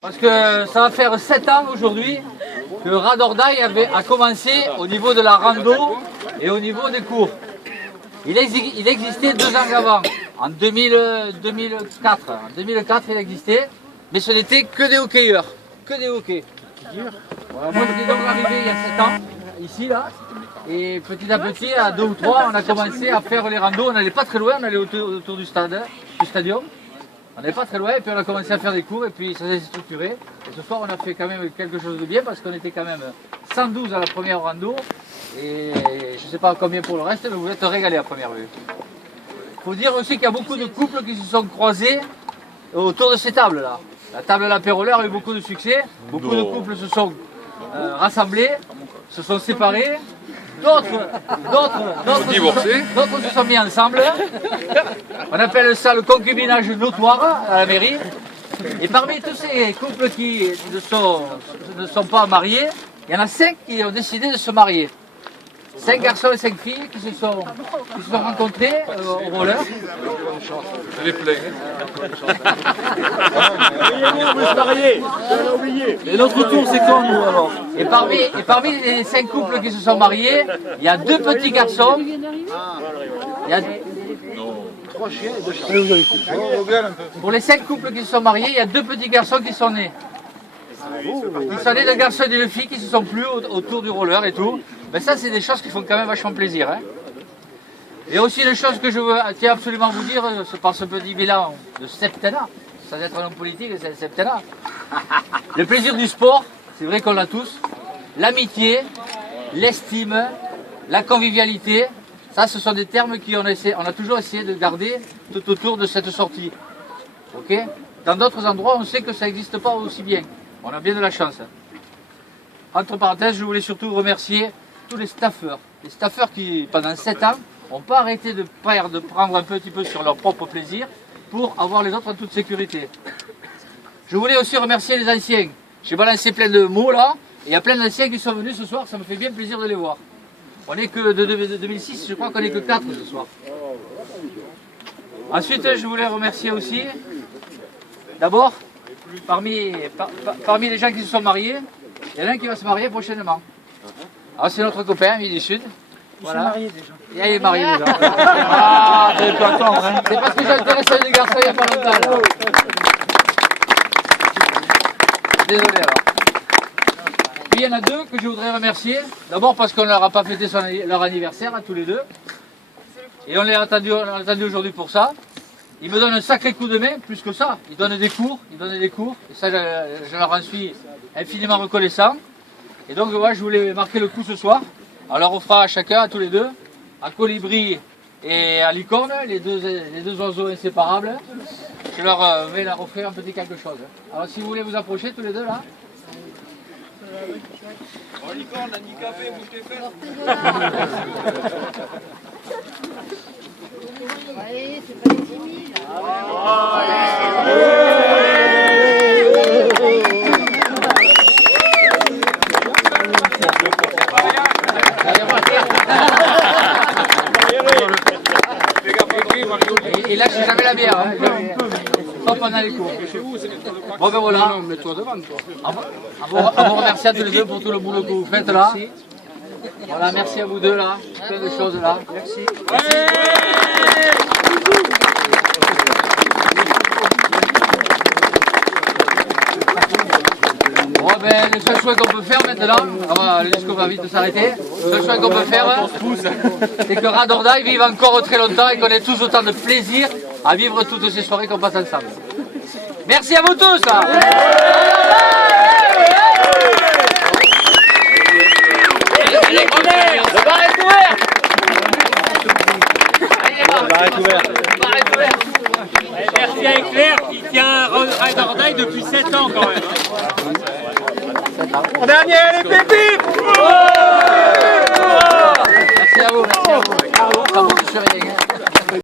Parce que ça va faire 7 ans aujourd'hui que Radordaï a commencé au niveau de la rando et au niveau des cours. Il existait 2 ans avant, en 2004. En 2004 il existait, mais ce n'était que des hockeyeurs, que des hockey. Voilà, moi j'étais donc arrivé il y a 7 ans, ici là, et petit à petit, à 2 ou 3, on a commencé à faire les randos. On n'allait pas très loin, on allait autour du stadium. On n'est pas très loin et puis on a commencé à faire des cours et puis ça s'est structuré. Et ce soir on a fait quand même quelque chose de bien parce qu'on était quand même 112 à la première rando et je ne sais pas combien pour le reste, mais vous êtes régalés à première vue. Il faut dire aussi qu'il y a beaucoup de couples qui se sont croisés autour de ces tables là. La table de l'apéroleur a eu beaucoup de succès, beaucoup de couples se sont rassemblés, se sont séparés. D'autres se sont mis ensemble. On appelle ça le concubinage notoire à la mairie. Et parmi tous ces couples qui ne sont pas mariés, il y en a 5 qui ont décidé de se marier. 5 garçons et 5 filles qui se sont rencontrés au roller. Je les plains. Et notre tour, c'est quand nous alors? Et parmi les 5 couples qui se sont mariés, il y a 2 petits garçons. Il y a... 3 chiens et 2 chats. Pour les 5 couples qui se sont mariés, il y a 2 petits garçons qui sont nés. Ils sont nés de garçons et de filles qui se sont plu autour du roller et tout. Mais ça, c'est des choses qui font quand même vachement plaisir. Hein. Et aussi une chose que je tiens absolument vous dire, par ce petit bilan de septennat, sans être un homme politique, c'est le septennat. Le plaisir du sport, c'est vrai qu'on l'a tous. L'amitié, l'estime, la convivialité, ça ce sont des termes qu'on a toujours essayé de garder tout autour de cette sortie. Okay. Dans d'autres endroits, on sait que ça n'existe pas aussi bien. On a bien de la chance. Entre parenthèses, je voulais surtout remercier tous les staffeurs qui, pendant 7 ans, n'ont pas arrêté de prendre un petit peu sur leur propre plaisir pour avoir les autres en toute sécurité. Je voulais aussi remercier les anciens. J'ai balancé plein de mots là, et il y a plein d'anciens qui sont venus ce soir, ça me fait bien plaisir de les voir. On n'est que de 2006, je crois qu'on n'est que 4 ce soir. Ensuite, je voulais remercier aussi, d'abord, parmi les gens qui se sont mariés, il y en a un qui va se marier prochainement. Alors c'est notre copain, il est du Sud. Voilà. Marié déjà. Il est marié déjà. Ah, vous pas attendre, hein. C'est parce que j'intéresse les garçons il n'y a pas longtemps. Là. Désolé alors. Puis il y en a 2 que je voudrais remercier. D'abord parce qu'on ne leur a pas fêté leur anniversaire à tous les 2. Et on les a attendus aujourd'hui pour ça. Ils me donnent un sacré coup de main, plus que ça. Ils donnent des cours. Et ça, je leur en suis infiniment reconnaissant. Et donc, voilà, je voulais marquer le coup ce soir. Alors, on fera à chacun, à tous les 2, à Colibri et à Licorne, les deux oiseaux inséparables. Je vais leur offrir un petit quelque chose. Alors, si vous voulez vous approcher, tous les 2, là. Oh, Licorne, handicapé, bouge tes fesses. Allez, c'est pas des timides. Et là, je suis jamais la bière. Hein. Sauf pendant les cours. Bon, ben voilà. Mets-toi devant, toi. À vous remercier à tous les 2 pour tout le boulot que vous faites là. Voilà, merci à vous 2 là. Plein de choses là. Merci. Bon, ben, le seul choix qu'on peut faire maintenant, le discours va vite s'arrêter. Le seul choix qu'on peut faire, c'est que Radordaï vive encore très longtemps et qu'on ait tous autant de plaisir à vivre toutes ces soirées qu'on passe ensemble. Merci à vous tous là. Le bar est ouvert. Le bar est ouvert. Merci à Éclair qui tient Radordaï depuis 7 ans quand même. Dernier, les pépites. Merci à vous. Ça vous, je suis rien.